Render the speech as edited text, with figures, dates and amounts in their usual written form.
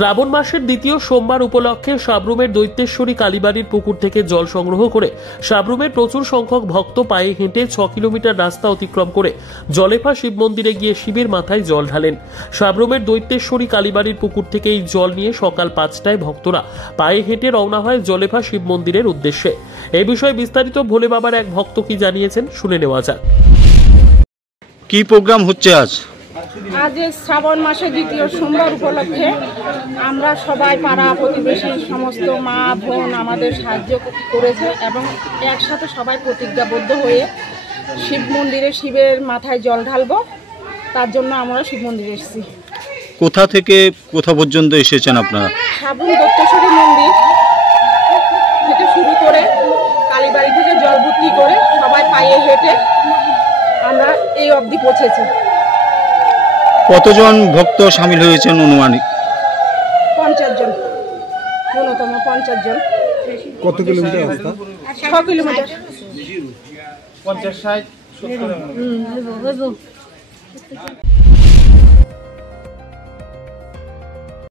শ্রাবণ মাসের দ্বিতীয় সোমবার উপলক্ষে সাবরুমের দৈত্যেশ্বরী কালীবাড়ির পুকুর থেকে জল সংগ্রহ করে সাবরুমের প্রচুর সংখ্যক ভক্ত পায়ে হেঁটে 6 কিলোমিটার রাস্তা অতিক্রম করে জলেফা শিব মন্দিরে গিয়ে শিবের মাথায় জল ঢালেন। সাবরুমের দৈত্যেশ্বরী কালীবাড়ির পুকুর থেকে এই জল নিয়ে সকাল 5টায় ভক্তরা পায়ে হেঁটে রওনা হয় জলেফা শিব মন্দিরের উদ্দেশ্যে। এই বিষয়ে বিস্তারিত ভোলে বাবার এক ভক্ত কি জানিয়েছেন শুনে নেওয়া যাক। কি প্রোগ্রাম হচ্ছে আজ? আজ শ্রাবণ মাসের দ্বিতীয় সোমবার উপলক্ষে আমরা সবাই পাড়া প্রতিবেশী সমস্ত মা বোন আমাদের সাহায্য করেছে এবং একসাথে সবাই প্রতিজ্ঞাবদ্ধ হয়ে শিব মন্দিরে শিবের মাথায় জল ঢালবো। তার জন্য আমরা শিব মন্দিরে এসেছি। কোথা থেকে কোথা পর্যন্ত এসেছেন আপনারা? সাবরুম দৈত্যেশ্বরী মন্দির থেকে শুরু করে কালীবাড়ি থেকে জল ভর্তি করে সবাই পায়ে হেঁটে আমরা এই অবধি পৌঁছেছি। কতজন ভক্ত সামিল হয়েছেন অনুমানিক? 50 জন, ন্যূনতম 50 জন। কত কিলোমিটার রাস্তা? 6 কিলোমিটার। 50-60